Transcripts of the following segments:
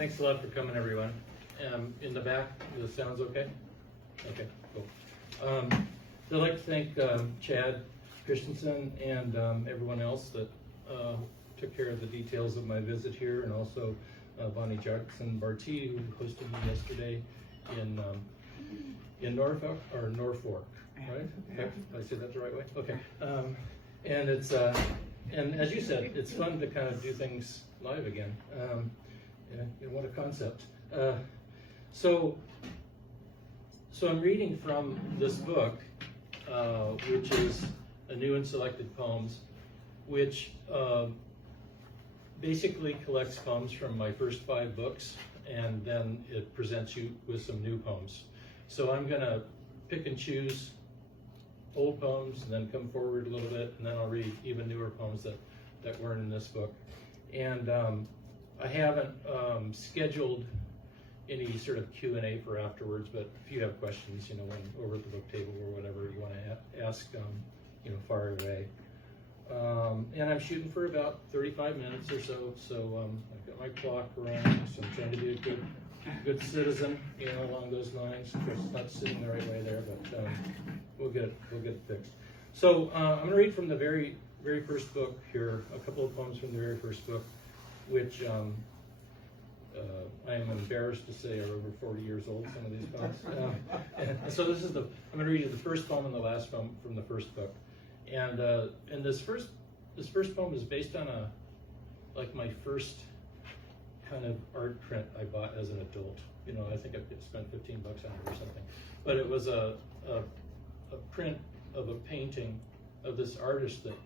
Thanks a lot for coming, everyone. In the back, the sound's okay? Okay, cool. So I'd like to thank Chad Christensen and everyone else that took care of the details of my visit here, and also Bonnie Jackson Barty, who hosted me yesterday in Norfolk, right? Did I say that the right way? Okay. And it's and as you said, it's fun to kind of do things live again. What a concept. So I'm reading from this book, which is a new and selected poems, which basically collects poems from my first 5 books, and then it presents you with some new poems. So I'm gonna pick and choose old poems and then come forward a little bit, and then I'll read even newer poems that weren't in this book. And I haven't scheduled any sort of Q&A for afterwards, but if you have questions, when over at the book table or whatever you want to ask, fire away. And I'm shooting for about 35 minutes or so. So I've got my clock running, so I'm trying to be a good citizen, along those lines. Of course, it's not sitting the right way there, but we'll get it fixed. So I'm going to read from the very first book here, a couple of poems from the very first book, which I am embarrassed to say are over 40 years old, some of these poems. And so I'm going to read you the first poem and the last poem from the first book. And this first poem is based on my first kind of art print I bought as an adult. I think I spent $15 on it or something. But it was a print of a painting of this artist that,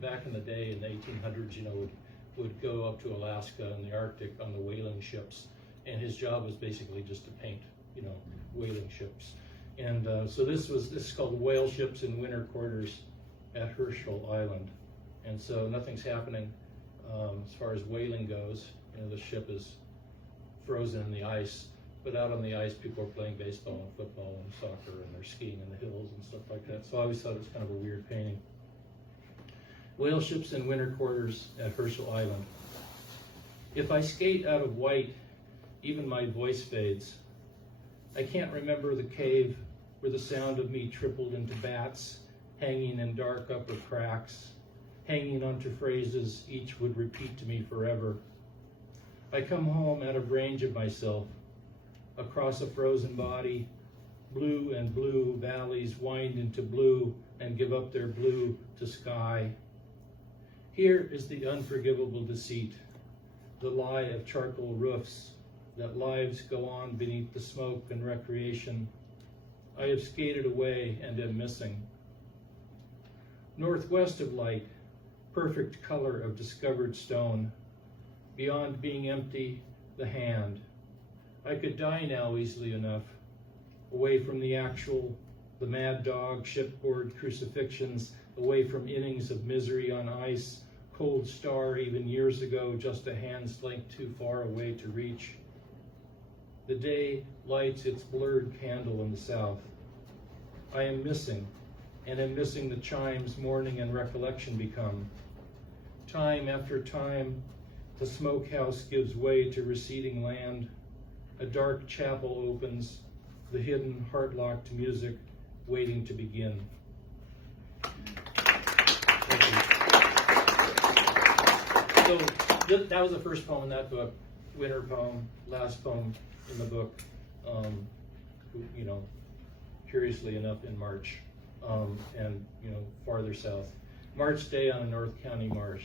back in the day in the 1800s, would go up to Alaska and the Arctic on the whaling ships, and his job was basically just to paint, whaling ships. And so this is called Whale Ships in Winter Quarters at Herschel Island. And so nothing's happening as far as whaling goes. The ship is frozen in the ice, but out on the ice, people are playing baseball and football and soccer, and they're skiing in the hills and stuff like that. So I always thought it was kind of a weird painting. Whale Ships in Winter Quarters at Herschel Island. If I skate out of white, even my voice fades. I can't remember the cave where the sound of me tripled into bats, hanging in dark upper cracks, hanging onto phrases each would repeat to me forever. I come home out of range of myself, across a frozen body, blue and blue valleys wind into blue and give up their blue to sky. Here is the unforgivable deceit, the lie of charcoal roofs, that lives go on beneath the smoke and recreation. I have skated away and am missing. Northwest of light, perfect color of discovered stone. Beyond being empty, the hand. I could die now easily enough, away from the actual, the mad dog, shipboard crucifixions, away from innings of misery on ice, cold star even years ago, just a hand's length too far away to reach. The day lights its blurred candle in the south. I am missing, and am missing the chimes morning and recollection become. Time after time, the smokehouse gives way to receding land. A dark chapel opens, the hidden heart-locked music waiting to begin. Thank you. So that was the first poem in that book, winter poem, last poem in the book, curiously enough in March, and farther south. March day on a North County marsh.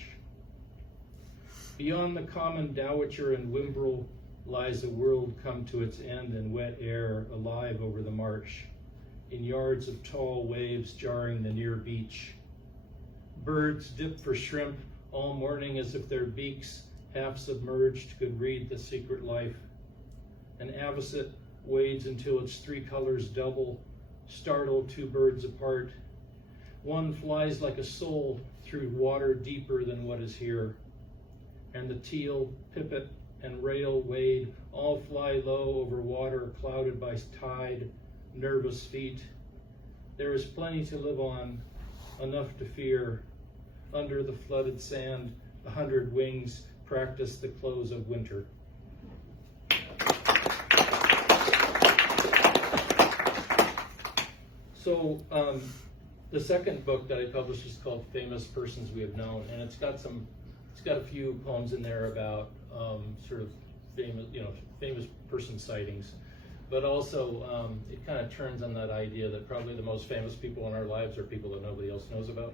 Beyond the common Dowitcher and Wimbrel lies a world come to its end in wet air, alive over the marsh, in yards of tall waves jarring the near beach. Birds dip for shrimp all morning as if their beaks, half submerged, could read the secret life. An avocet wades until its 3 colors double, startle 2 birds apart. One flies like a soul through water deeper than what is here. And the teal, pipit, and rail wade all fly low over water clouded by tide, nervous feet. There is plenty to live on, enough to fear. Under the flooded sand, 100 wings practice the close of winter. So the second book that I published is called Famous Persons We Have Known, and it's got a few poems in there about sort of famous person sightings, but also it kind of turns on that idea that probably the most famous people in our lives are people that nobody else knows about.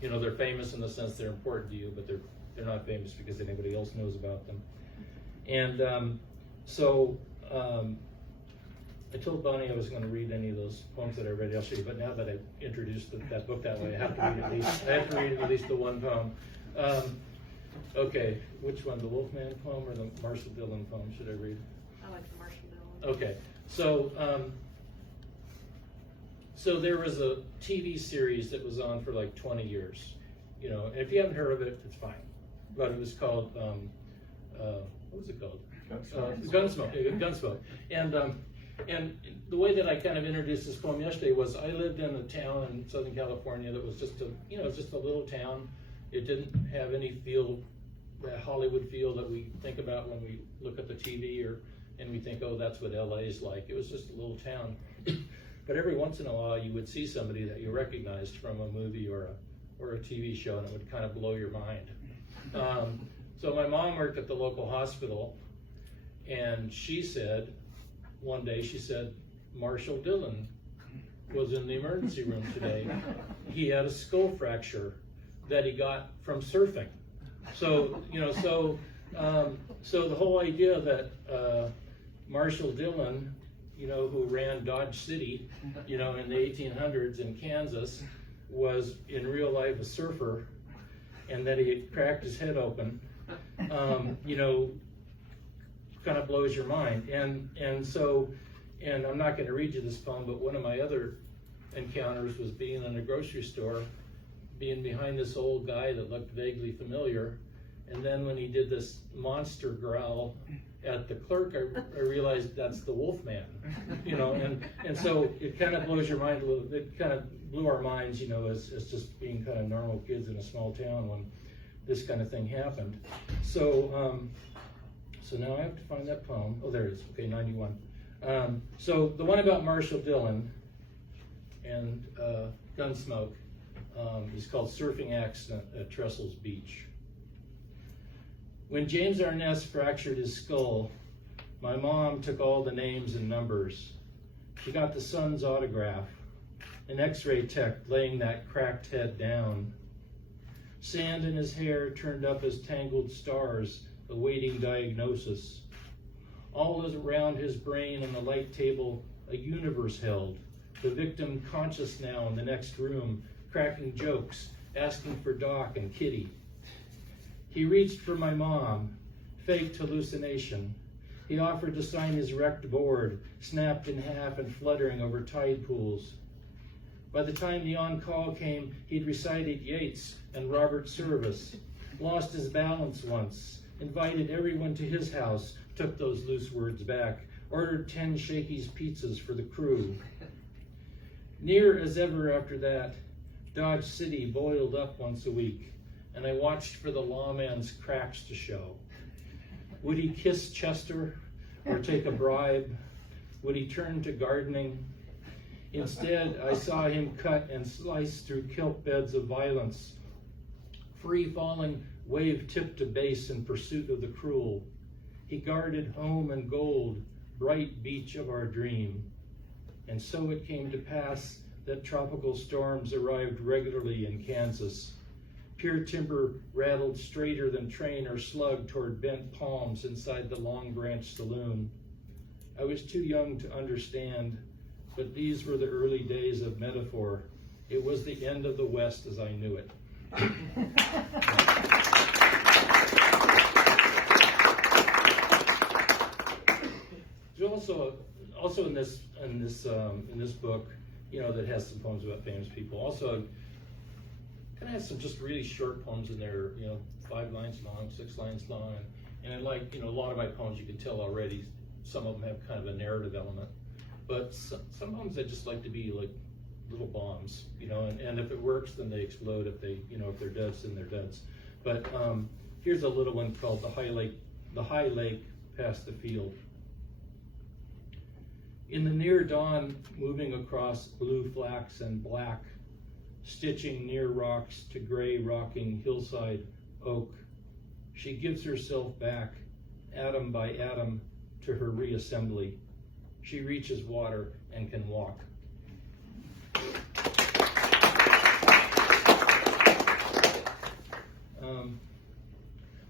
You know, they're famous in the sense they're important to you, but they're not famous because anybody else knows about them. And so I told Bonnie I was going to read any of those poems that I read yesterday, but now that I've introduced that book that way, I have to read at least the one poem. Okay, which one, the Wolfman poem or the Marshall Dillon poem should I read? I like the Marshall Dillon. Okay, so there was a TV series that was on for like 20 years, you know, and if you haven't heard of it, it's fine. But it was called, what was it called? Gunsmoke. And the way that I kind of introduced this poem yesterday was I lived in a town in Southern California that was just a little town. It didn't have any feel, that Hollywood feel that we think about when we look at the TV and we think, oh, that's what LA is like. It was just a little town. But every once in a while you would see somebody that you recognized from a movie or a TV show, and it would kind of blow your mind. So my mom worked at the local hospital, and one day she said, Marshall Dillon was in the emergency room today. He had a skull fracture that he got from surfing. So, so the whole idea that Marshall Dillon, who ran Dodge City, in the 1800s in Kansas, was in real life a surfer, and that he had cracked his head open, kind of blows your mind. And I'm not going to read you this poem, but one of my other encounters was being in a grocery store, being behind this old guy that looked vaguely familiar, and then when he did this monster growl at the clerk, I realized that's the Wolfman, and so it kind of blows your mind a little. It kind of blew our minds, as just being kind of normal kids in a small town when this kind of thing happened. So now I have to find that poem. Oh, there it is. Okay, 91. So the one about Marshall Dillon and Gunsmoke is called Surfing Accident at Trestles Beach. When James Arness fractured his skull, my mom took all the names and numbers. She got the son's autograph, an x-ray tech laying that cracked head down. Sand in his hair turned up as tangled stars, awaiting diagnosis. All around his brain on the light table, a universe held, the victim conscious now in the next room, cracking jokes, asking for Doc and Kitty. He reached for my mom, faked hallucination. He offered to sign his wrecked board, snapped in half and fluttering over tide pools. By the time the on-call came, he'd recited Yeats and Robert Service, lost his balance once, invited everyone to his house, took those loose words back, ordered 10 Shakey's pizzas for the crew. Near as ever after that, Dodge City boiled up once a week, and I watched for the lawman's cracks to show. Would he kiss Chester or take a bribe? Would he turn to gardening? Instead, I saw him cut and slice through kilt beds of violence, free-falling, wave-tipped to base in pursuit of the cruel. He guarded home and gold, bright beach of our dream. And so it came to pass that tropical storms arrived regularly in Kansas. Pure timber rattled straighter than train or slug toward bent palms inside the Long Branch Saloon. I was too young to understand, but these were the early days of metaphor. It was the end of the West as I knew it. There's also in this book, that has some poems about famous people. Also, kind of has some just really short poems in there, 5 lines long, 6 lines long, and like a lot of my poems, you can tell already, some of them have kind of a narrative element, but some poems I just like to be like little bombs, and if it works, then they explode. If they're duds, then they're duds. But here's a little one called The High Lake Past the Field. In the near dawn, moving across blue flax and black, stitching near rocks to gray rocking hillside oak, she gives herself back, atom by atom, to her reassembly. She reaches water and can walk.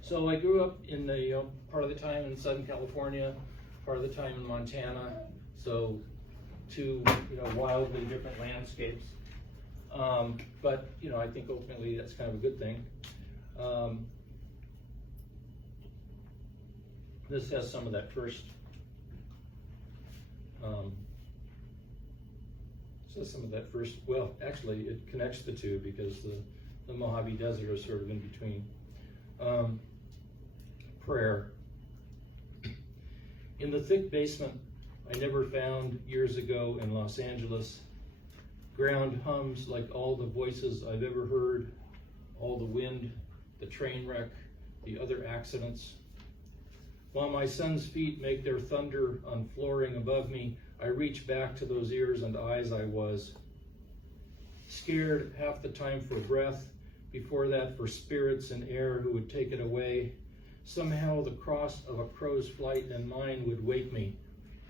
So I grew up in the part of the time in Southern California, part of the time in Montana. So two wildly different landscapes. But I think ultimately that's kind of a good thing. This has some of that first. Well, actually, it connects the two because the Mojave Desert is sort of in between. Prayer. In the thick basement I never found years ago in Los Angeles, ground hums like all the voices I've ever heard, all the wind, the train wreck, the other accidents. While my son's feet make their thunder on flooring above me, I reach back to those ears and eyes I was. Scared half the time for breath, before that for spirits in air who would take it away. Somehow the cross of a crow's flight in mine would wake me,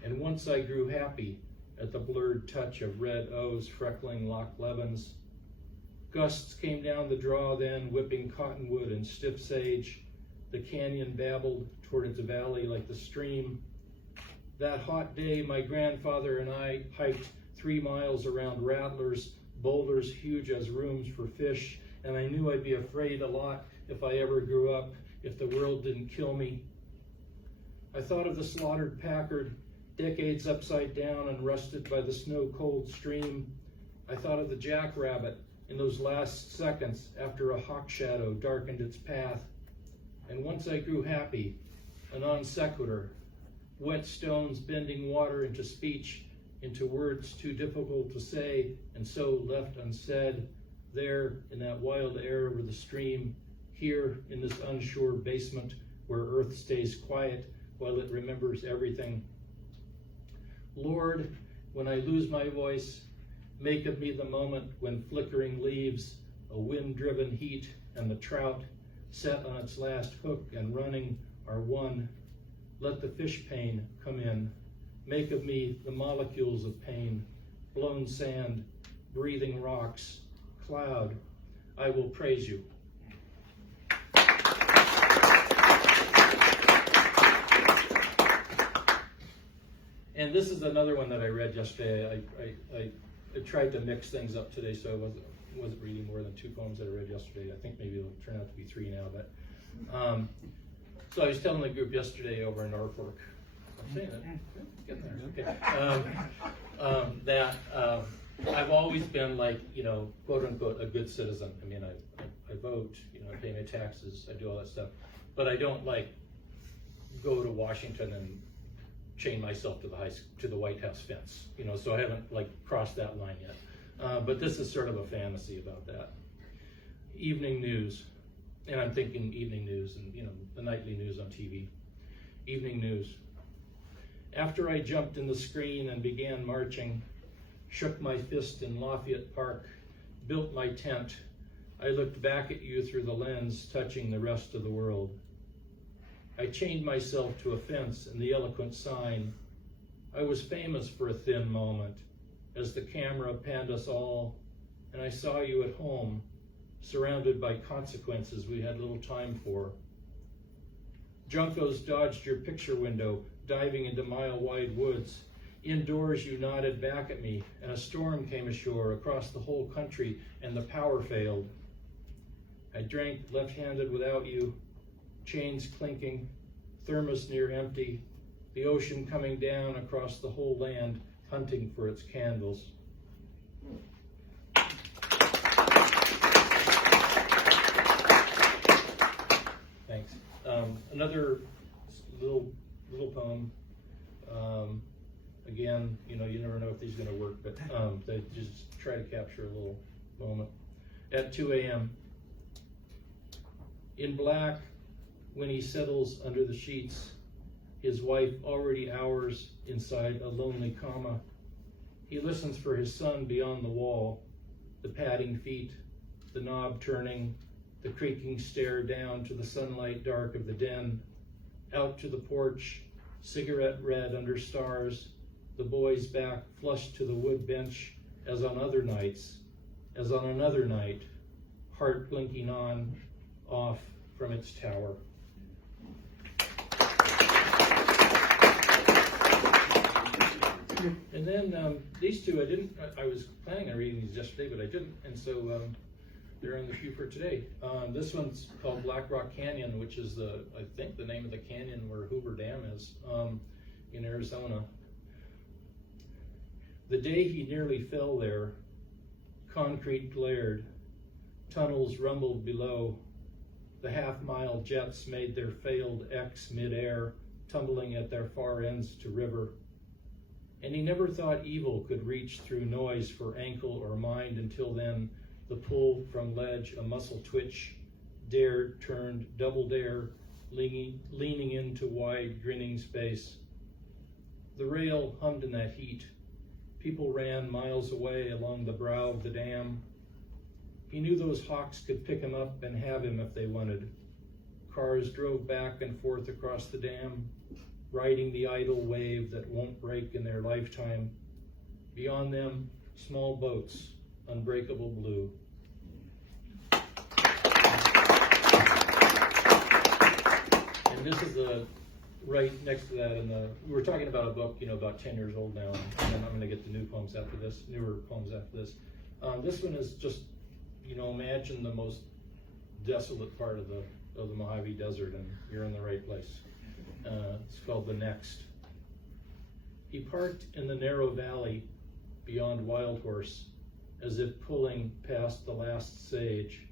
and once I grew happy at the blurred touch of red O's freckling Loch Levens. Gusts came down the draw then, whipping cottonwood and stiff sage. The canyon babbled toward its valley like the stream. That hot day, my grandfather and I hiked 3 miles around rattlers, boulders huge as rooms for fish, and I knew I'd be afraid a lot if I ever grew up, if the world didn't kill me. I thought of the slaughtered Packard, decades upside down and rusted by the snow-cold stream. I thought of the jackrabbit in those last seconds after a hawk shadow darkened its path. And once I grew happy, a non sequitur, wet stones bending water into speech, into words too difficult to say, and so left unsaid, there in that wild air over the stream, here in this unsure basement where earth stays quiet while it remembers everything. Lord, when I lose my voice, make of me the moment when flickering leaves, a wind-driven heat, and the trout, set on its last hook and running, are one. Let the fish pain come in. Make of me the molecules of pain, blown sand, breathing rocks, cloud. I will praise you. And this is another one that I read yesterday. I tried to mix things up today, so I wasn't reading more than 2 poems that I read yesterday. I think maybe it'll turn out to be 3 now. But so I was telling the group yesterday over in Norfolk. I'm saying it. Get there. Okay. That I've always been like, quote unquote, a good citizen. I mean, I vote. I pay my taxes. I do all that stuff. But I don't go to Washington and chain myself to the White House fence, so I haven't crossed that line yet. But this is sort of a fantasy about that. Evening news, and I'm thinking evening news and the nightly news on TV. Evening news. After I jumped in the screen and began marching, shook my fist in Lafayette Park, built my tent, I looked back at you through the lens, touching the rest of the world. I chained myself to a fence and the eloquent sign. I was famous for a thin moment as the camera panned us all, and I saw you at home, surrounded by consequences we had little time for. Juncos dodged your picture window, diving into mile-wide woods. Indoors you nodded back at me, and a storm came ashore across the whole country, and the power failed. I drank left-handed without you, chains clinking, thermos near empty, the ocean coming down across the whole land, hunting for its candles. Thanks. Another little poem. Again, you never know if these are going to work, but they just try to capture a little moment. At 2 a.m. In black, when he settles under the sheets, his wife already hours inside a lonely comma. He listens for his son beyond the wall, the padding feet, the knob turning, the creaking stair down to the sunlight dark of the den, out to the porch, cigarette red under stars, the boy's back flushed to the wood bench as on other nights, as on another night, heart blinking on, off from its tower. And then these two, I was planning on reading these yesterday, but I didn't, and so they're in the queue for today. This one's called Black Rock Canyon, which is I think the name of the canyon where Hoover Dam is in Arizona. The day he nearly fell there, concrete glared, tunnels rumbled below, the half-mile jets made their failed X mid-air, tumbling at their far ends to river. And he never thought evil could reach through noise for ankle or mind until then, the pull from ledge, a muscle twitch, dared, turned, double dare, leaning into wide, grinning space. The rail hummed in that heat. People ran miles away along the brow of the dam. He knew those hawks could pick him up and have him if they wanted. Cars drove back and forth across the dam, riding the idle wave that won't break in their lifetime. Beyond them, small boats, unbreakable blue. And this is right next to that we were talking about a book, about 10 years old now, and then I'm gonna get the newer poems after this. This one is just, imagine the most desolate part of the Mojave Desert, and you're in the right place. It's called The Next. He parked in the narrow valley beyond Wild Horse, as if pulling past the last sage,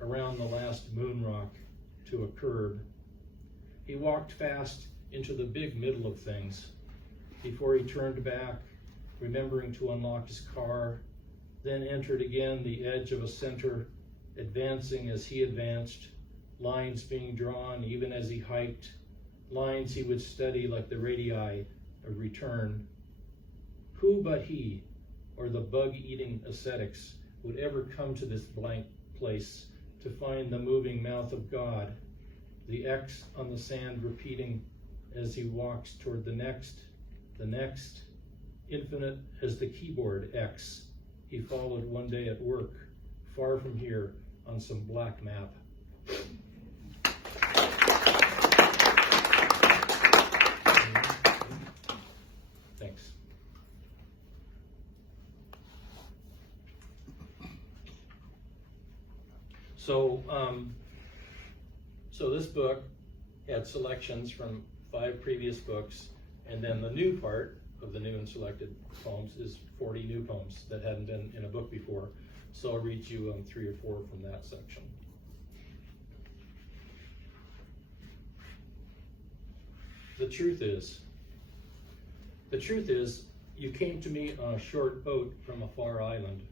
around the last moon rock to a curb. He walked fast into the big middle of things before he turned back, remembering to unlock his car, then entered again the edge of a center, advancing as he advanced, lines being drawn even as he hiked, lines he would study like the radii of return. Who but he, or the bug-eating ascetics, would ever come to this blank place to find the moving mouth of God, the X on the sand repeating as he walks toward the next, infinite as the keyboard X he followed one day at work, far from here on some black map. Thanks. So this book had selections from 5 previous books, and then the new part of the new and selected poems is 40 new poems that hadn't been in a book before. So I'll read you 3 or 4 from that section. The truth is, you came to me on a short boat from a far island.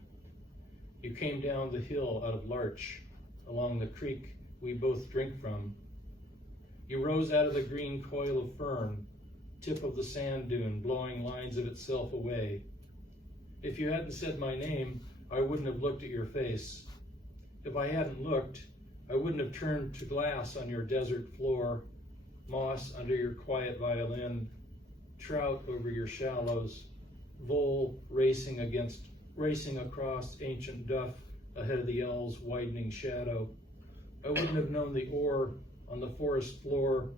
You came down the hill out of larch, along the creek we both drink from. You rose out of the green coil of fern, tip of the sand dune, blowing lines of itself away. If you hadn't said my name, I wouldn't have looked at your face. If I hadn't looked, I wouldn't have turned to glass on your desert floor, moss under your quiet violin, trout over your shallows, vole racing across ancient duff ahead of the owl's widening shadow. I wouldn't have known the oar on the forest floor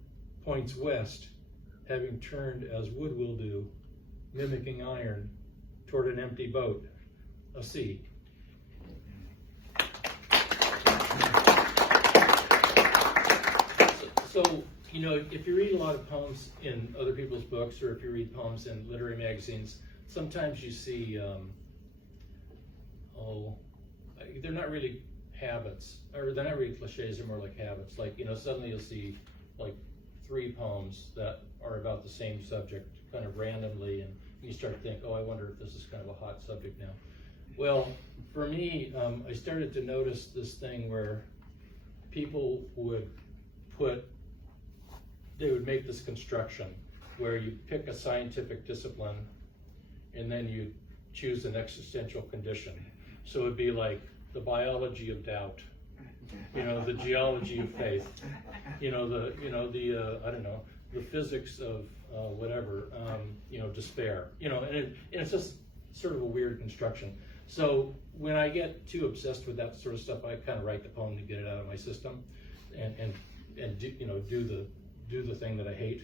points west, having turned as wood will do, mimicking iron, toward an empty boat, a sea. So, if you read a lot of poems in other people's books, or if you read poems in literary magazines, sometimes you see, they're not really habits, or they're not really cliches, they're more like habits. Like, suddenly you'll see like 3 poems that are about the same subject kind of randomly, and you start to think, oh, I wonder if this is kind of a hot subject now. Well, for me, I started to notice this thing where people would put they would make this construction where you pick a scientific discipline and then you choose an existential condition. So it'd be like the biology of doubt, the geology of faith, I don't know, the physics of whatever, despair, and it's just sort of a weird construction. So when I get too obsessed with that sort of stuff, I kind of write the poem to get it out of my system, and do the thing that I hate.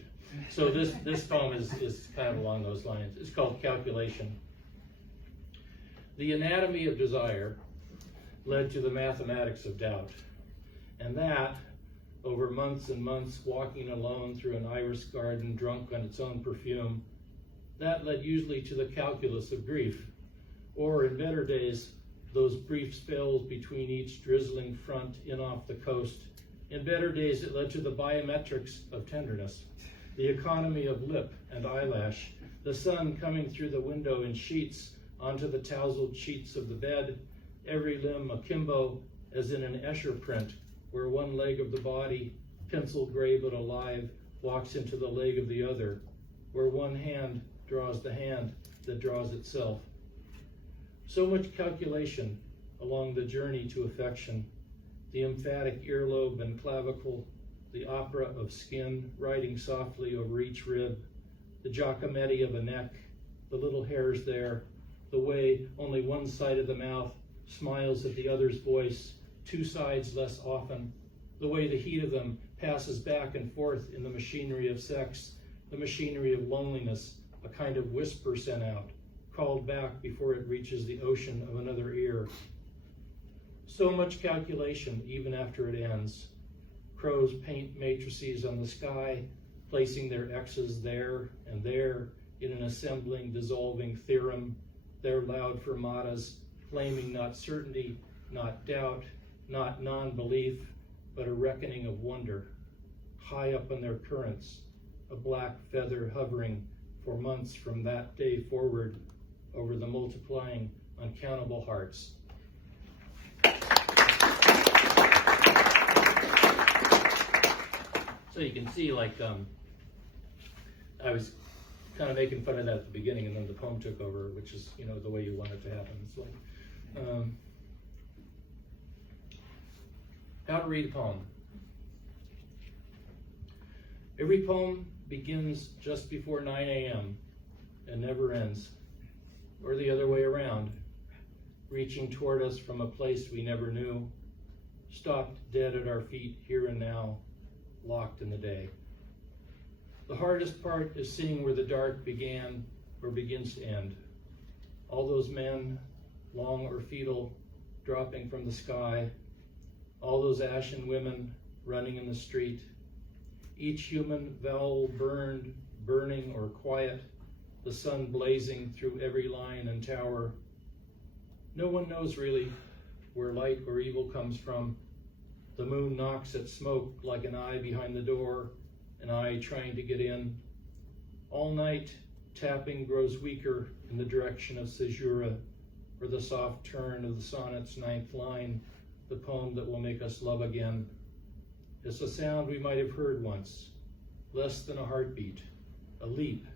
So this poem is kind of along those lines. It's called Calculation. The anatomy of desire led to the mathematics of doubt, and that, over months and months walking alone through an iris garden drunk on its own perfume, that led usually to the calculus of grief, or in better days, those brief spells between each drizzling front in off the coast. In better days, it led to the biometrics of tenderness, the economy of lip and eyelash, the sun coming through the window in sheets onto the tousled sheets of the bed, every limb akimbo as in an Escher print, where one leg of the body, pencil gray but alive, walks into the leg of the other, where one hand draws the hand that draws itself. So much calculation along the journey to affection, the emphatic earlobe and clavicle, the opera of skin riding softly over each rib, the Giacometti of a neck, the little hairs there, the way only one side of the mouth smiles at the other's voice, two sides less often, the way the heat of them passes back and forth in the machinery of sex, the machinery of loneliness, a kind of whisper sent out, called back before it reaches the ocean of another ear. So much calculation even after it ends. Crows paint matrices on the sky, placing their X's there and there in an assembling, dissolving theorem, their loud fermatas, claiming not certainty, not doubt, not non-belief, but a reckoning of wonder. High up on their currents, a black feather hovering for months from that day forward over the multiplying, uncountable hearts. So you can see, I was kind of making fun of that at the beginning, and then the poem took over, which is, the way you want it to happen. It's like, how to read a poem. Every poem begins just before 9 a.m. and never ends, or the other way around, reaching toward us from a place we never knew, stopped dead at our feet here and now, locked in the day. The hardest part is seeing where the dark began or begins to end. All those men, long or fetal, dropping from the sky, all those ashen women running in the street, each human vowel burned, burning or quiet, the sun blazing through every line and tower. No one knows really where light or evil comes from. The moon knocks at smoke like an eye behind the door, an eye trying to get in. All night, tapping grows weaker in the direction of caesura, or the soft turn of the sonnet's 9th line, the poem that will make us love again. It's a sound we might have heard once, less than a heartbeat, a leap,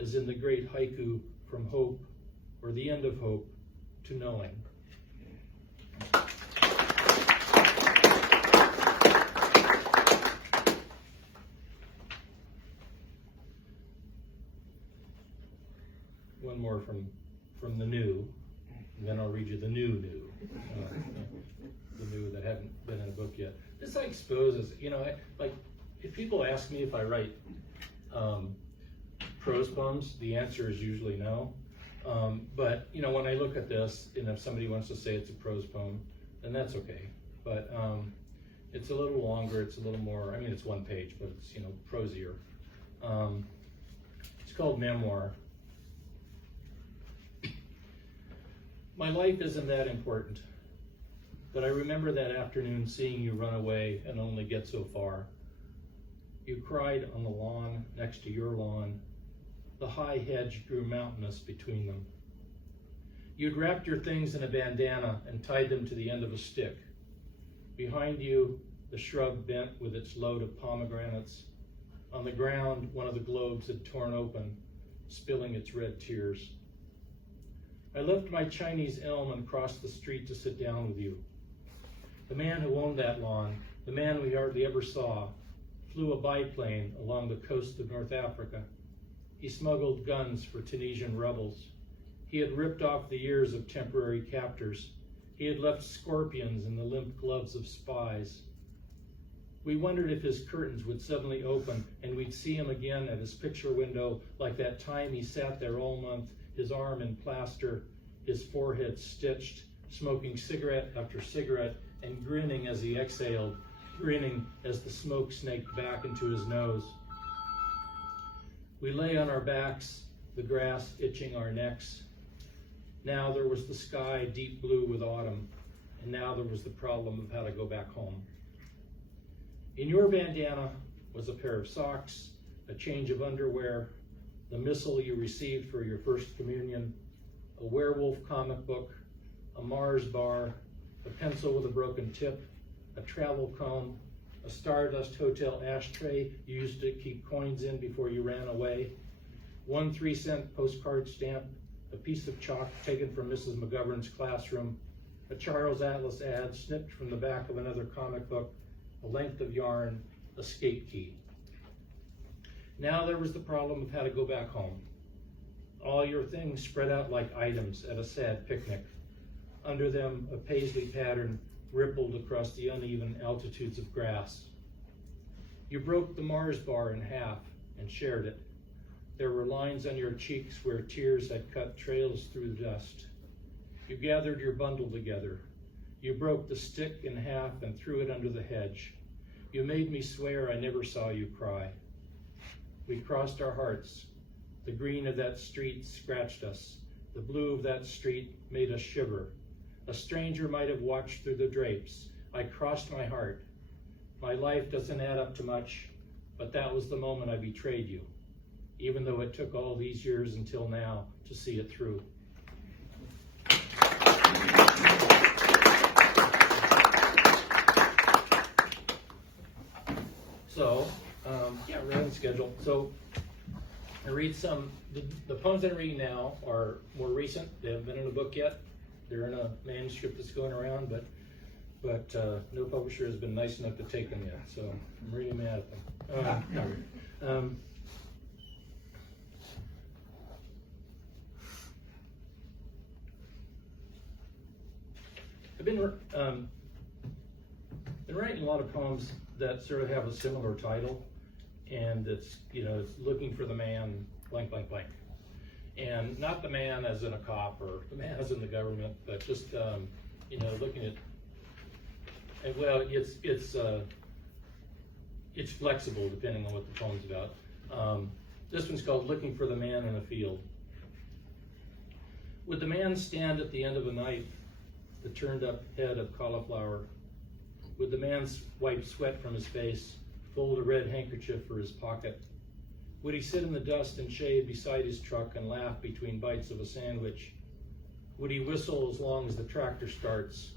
as in the great haiku from hope, or the end of hope, to knowing. One more from the new, and then I'll read you the new. The new that haven't been in a book yet. This exposes, if people ask me if I write prose poems, the answer is usually no. But when I look at this, and if somebody wants to say it's a prose poem, then that's okay. But it's a little longer, it's a little more, it's one page, but it's, prosier. It's called Memoir. My life isn't that important, but I remember that afternoon seeing you run away and only get so far. You cried on the lawn next to your lawn. The high hedge grew mountainous between them. You'd wrapped your things in a bandana and tied them to the end of a stick. Behind you, the shrub bent with its load of pomegranates. On the ground, one of the globes had torn open, spilling its red tears. I left my Chinese elm and crossed the street to sit down with you. The man who owned that lawn, the man we hardly ever saw, flew a biplane along the coast of North Africa. He smuggled guns for Tunisian rebels. He had ripped off the ears of temporary captors. He had left scorpions in the limp gloves of spies. We wondered if his curtains would suddenly open and we'd see him again at his picture window like that time he sat there all month, his arm in plaster, his forehead stitched, smoking cigarette after cigarette and grinning as he exhaled, grinning as the smoke snaked back into his nose. We lay on our backs, the grass itching our necks. Now there was the sky deep blue with autumn, and now there was the problem of how to go back home. In your bandana was a pair of socks, a change of underwear, the missile you received for your first communion, a werewolf comic book, a Mars bar, a pencil with a broken tip, a travel comb, a Stardust Hotel ashtray you used to keep coins in before you ran away, 1 3-cent postcard stamp, a piece of chalk taken from Mrs. McGovern's classroom, a Charles Atlas ad snipped from the back of another comic book, a length of yarn, a skate key. Now there was the problem of how to go back home. All your things spread out like items at a sad picnic. Under them, a paisley pattern rippled across the uneven altitudes of grass. You broke the Mars bar in half and shared it. There were lines on your cheeks where tears had cut trails through the dust. You gathered your bundle together. You broke the stick in half and threw it under the hedge. You made me swear I never saw you cry. We crossed our hearts. The green of that street scratched us. The blue of that street made us shiver. A stranger might have watched through the drapes. I crossed my heart. My life doesn't add up to much, but that was the moment I betrayed you, even though it took all these years until now to see it through. So, we're on schedule. So, I read some, the poems I'm reading now are more recent. They haven't been in a book yet. They're in a manuscript that's going around, but no publisher has been nice enough to take them yet. So, I'm really mad at them. I've been writing a lot of poems that sort of have a similar title, and it's looking for the man blank blank blank, and not the man as in a cop or the man as in the government, but just looking at, and well, it's flexible depending on what the poem's about. This one's called "Looking for the Man in a Field." Would the man stand at the end of a knife, the turned up head of cauliflower? Would the man wipe sweat from his face, fold a red handkerchief for his pocket? Would he sit in the dust and shade beside his truck and laugh between bites of a sandwich? Would he whistle as long as the tractor starts?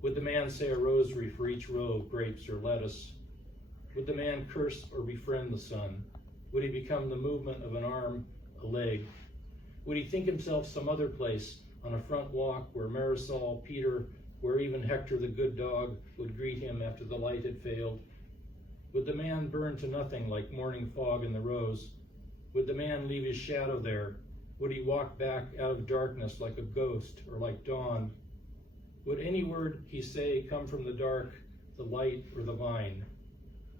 Would the man say a rosary for each row of grapes or lettuce? Would the man curse or befriend the sun? Would he become the movement of an arm, a leg? Would he think himself some other place, on a front walk where Marisol, Peter, where even Hector the good dog would greet him after the light had failed? Would the man burn to nothing like morning fog in the rose? Would the man leave his shadow there? Would he walk back out of darkness like a ghost or like dawn? Would any word he say come from the dark, the light, or the vine?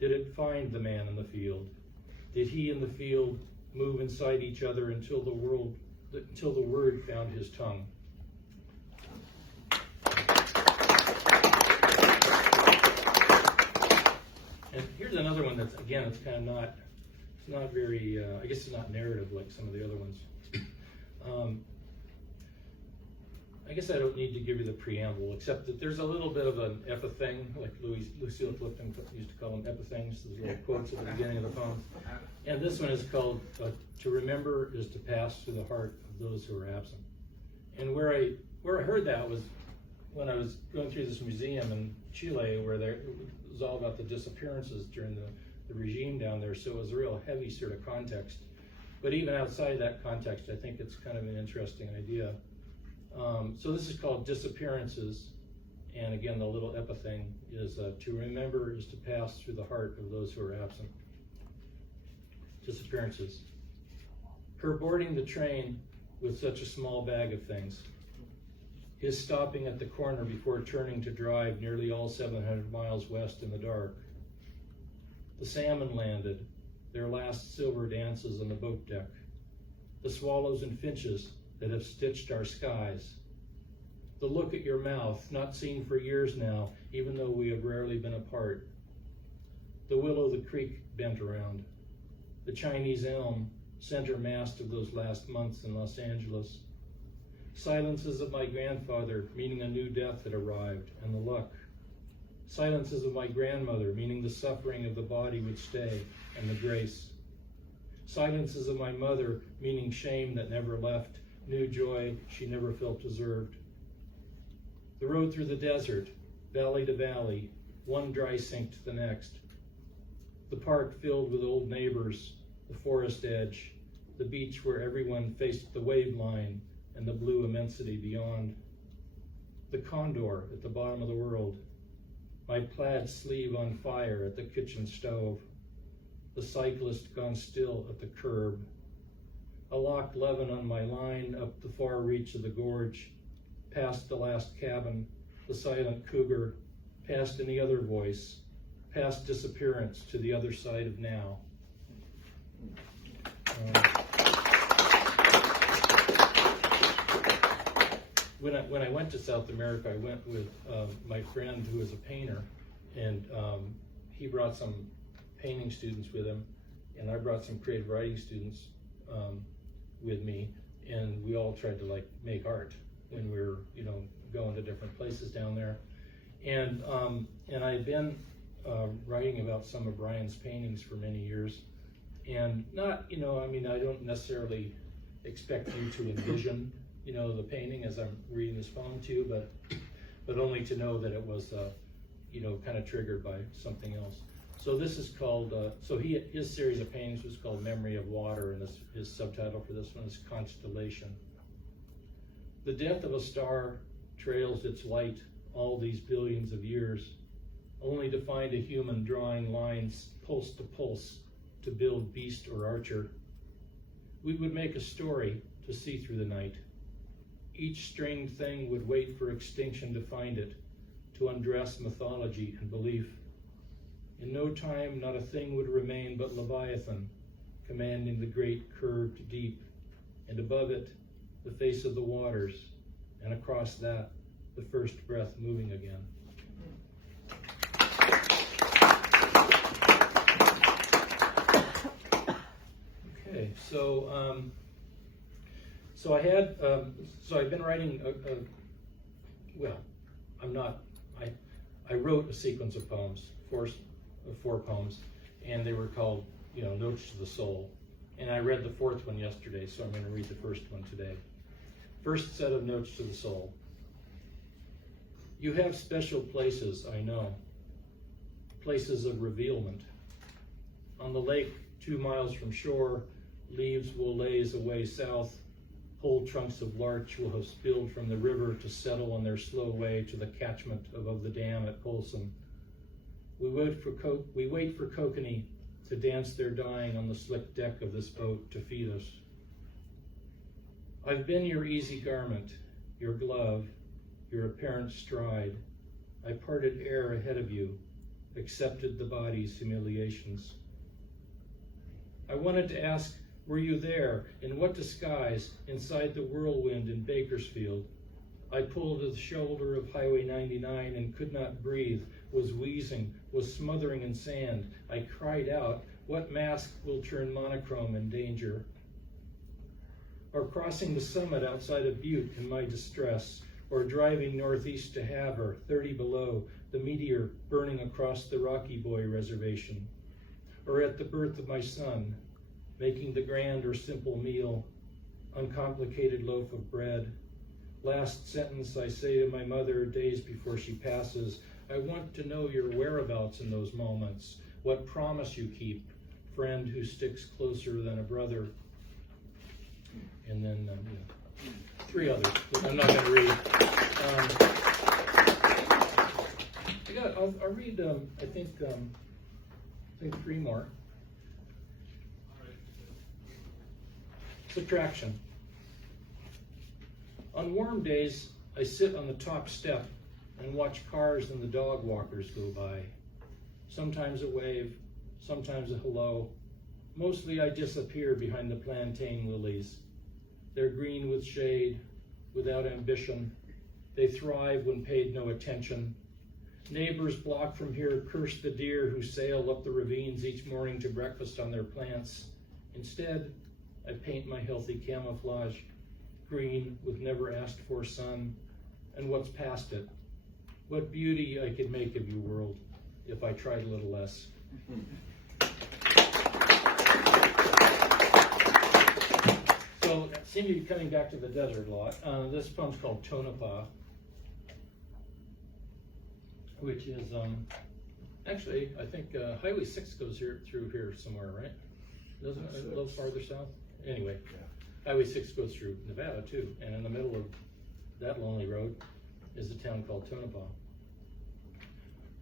Did it find the man in the field? Did he and the field move inside each other until the word found his tongue? And here's another one that's, again, it's kind of not, it's not very, I guess it's not narrative like some of the other ones. I guess I don't need to give you the preamble, except that there's a little bit of an epithing, like Lucille Clifton used to call them epithings, those little quotes at the beginning of the poem. And this one is called, "To remember is to pass through the heart of those who are absent." And where I heard that was when I was going through this museum in Chile, where it was all about the disappearances during the the regime down there, so it was a real heavy sort of context. But even outside that context, I think it's kind of an interesting idea. So this is called Disappearances. And again, the little epithing is to remember is to pass through the heart of those who are absent. Disappearances. Her boarding the train with such a small bag of things. His stopping at the corner before turning to drive nearly all 700 miles west in the dark. The salmon landed, their last silver dances on the boat deck. The swallows and finches that have stitched our skies. The look at your mouth, not seen for years now, even though we have rarely been apart. The willow the creek bent around. The Chinese elm, center mast of those last months in Los Angeles. Silences of my grandfather, meaning a new death had arrived, and the luck. Silences of my grandmother, meaning the suffering of the body would stay, and the grace. Silences of my mother, meaning shame that never left, new joy she never felt deserved. The road through the desert, valley to valley, one dry sink to the next. The park filled with old neighbors, the forest edge, the beach where everyone faced the wave line and the blue immensity beyond. The condor at the bottom of the world, my plaid sleeve on fire at the kitchen stove, the cyclist gone still at the curb, a locked levin on my line up the far reach of the gorge, past the last cabin, the silent cougar, past any other voice, past disappearance to the other side of now. When I went to South America, I went with my friend who is a painter, and he brought some painting students with him, and I brought some creative writing students with me, and we all tried to make art when we were going to different places down there, and I've been writing about some of Brian's paintings for many years, and not I don't necessarily expect you to envision the painting as I'm reading this poem to you, but only to know that it was kind of triggered by something else. So this is called his series of paintings was called Memory of Water, and his subtitle for this one is Constellation. The death of a star trails its light all these billions of years, only to find a human drawing lines pulse to pulse to build beast or archer. We would make a story to see through the night. Each stringed thing would wait for extinction to find it, to undress mythology and belief. In no time, not a thing would remain but Leviathan, commanding the great curved deep, and above it, the face of the waters, and across that, the first breath moving again. Okay, so I've been writing I wrote a sequence of poems, four poems, and they were called, Notes to the Soul. And I read the fourth one yesterday, so I'm going to read the first one today. First set of Notes to the Soul. You have special places, I know, places of revealment. On the lake, 2 miles from shore, leaves will laze away south. Whole trunks of larch will have spilled from the river to settle on their slow way to the catchment above the dam at Polson. We wait for kokanee to dance their dying on the slick deck of this boat to feed us. I've been your easy garment, your glove, your apparent stride. I parted air ahead of you, accepted the body's humiliations. I wanted to ask, were you there? In what disguise? Inside the whirlwind in Bakersfield. I pulled at the shoulder of Highway 99 and could not breathe, was wheezing, was smothering in sand. I cried out, what mask will turn monochrome in danger? Or crossing the summit outside of Butte in my distress, or driving northeast to Havre, 30 below, the meteor burning across the Rocky Boy reservation. Or at the birth of my son, making the grand or simple meal, uncomplicated loaf of bread. Last sentence I say to my mother days before she passes, I want to know your whereabouts in those moments, what promise you keep, friend who sticks closer than a brother. And then 3 others that I'm not going to read. I'll read. I think 3 more. Subtraction. On warm days, I sit on the top step and watch cars and the dog walkers go by. Sometimes a wave, sometimes a hello. Mostly I disappear behind the plantain lilies. They're green with shade, without ambition. They thrive when paid no attention. Neighbors blocked from here curse the deer who sail up the ravines each morning to breakfast on their plants. Instead, I paint my healthy camouflage, green with never asked for sun, and what's past it. What beauty I could make of you, world, if I tried a little less. So, I seem to be coming back to the desert a lot. This poem's called Tonopah, which is, actually, I think Highway 6 goes through here somewhere, right? Doesn't it? A little farther south? Anyway, Highway 6 goes through Nevada too, and in the middle of that lonely road is a town called Tonopah.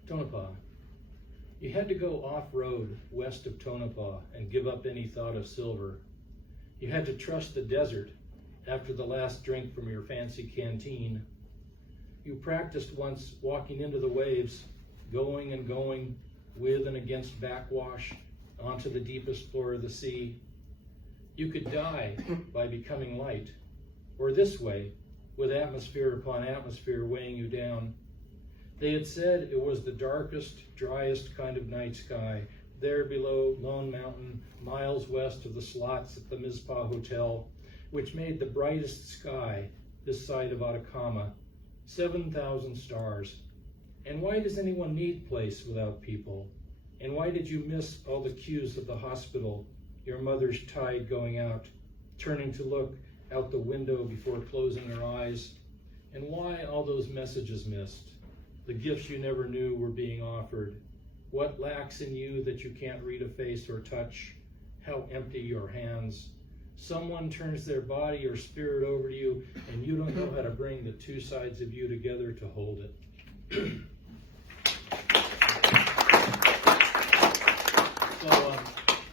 Tonopah. You had to go off-road west of Tonopah and give up any thought of silver. You had to trust the desert after the last drink from your fancy canteen. You practiced once walking into the waves, going and going with and against backwash onto the deepest floor of the sea. You could die by becoming light, or this way, with atmosphere upon atmosphere weighing you down. They had said it was the darkest, driest kind of night sky, there below Lone Mountain, miles west of the slots at the Mizpah Hotel, which made the brightest sky this side of Atacama, 7,000 stars. And why does anyone need place without people? And why did you miss all the cues of the hospital, your mother's tide going out, turning to look out the window before closing her eyes? And why all those messages missed? The gifts you never knew were being offered. What lacks in you that you can't read a face or touch? How empty your hands. Someone turns their body or spirit over to you, and you don't know how to bring the 2 sides of you together to hold it. So,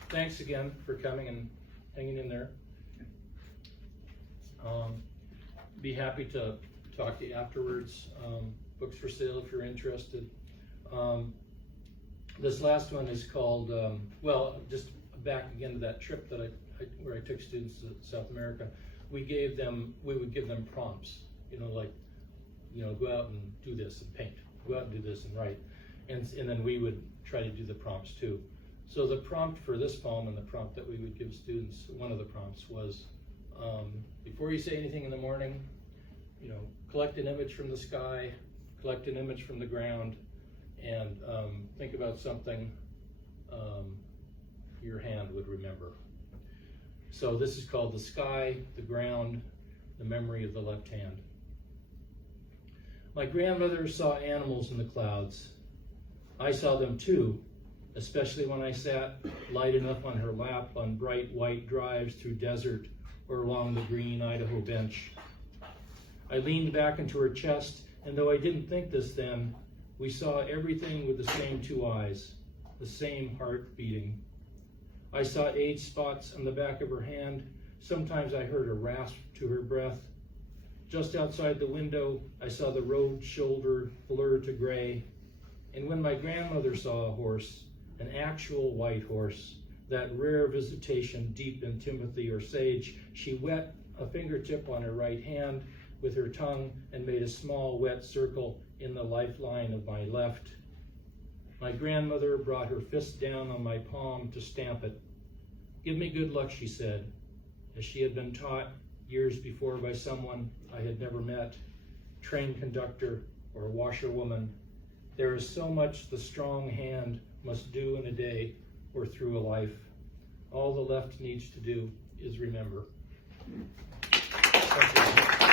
thanks again for coming and hanging in there. Be happy to talk to you afterwards. Books for sale if you're interested. This last one is called, just back again to that trip that where I took students to South America. We would give them prompts, go out and do this and paint, go out and do this and write. And then we would try to do the prompts too. So the prompt for this poem and the prompt that we would give students, one of the prompts was, before you say anything in the morning, collect an image from the sky, collect an image from the ground, and think about something your hand would remember. So this is called The Sky, the Ground, the Memory of the Left Hand. My grandmother saw animals in the clouds. I saw them too, especially when I sat light enough on her lap on bright white drives through desert or along the green Idaho bench. I leaned back into her chest, and though I didn't think this then, we saw everything with the same 2 eyes, the same heart beating. I saw age spots on the back of her hand. Sometimes I heard a rasp to her breath. Just outside the window, I saw the road shoulder blur to gray. And when my grandmother saw a horse, an actual white horse, that rare visitation deep in Timothy or sage, she wet a fingertip on her right hand with her tongue and made a small wet circle in the lifeline of my left. My grandmother brought her fist down on my palm to stamp it. Give me good luck, she said, as she had been taught years before by someone I had never met, train conductor or washerwoman. There is so much the strong hand must do in a day or through a life. All the left needs to do is remember. Thank you.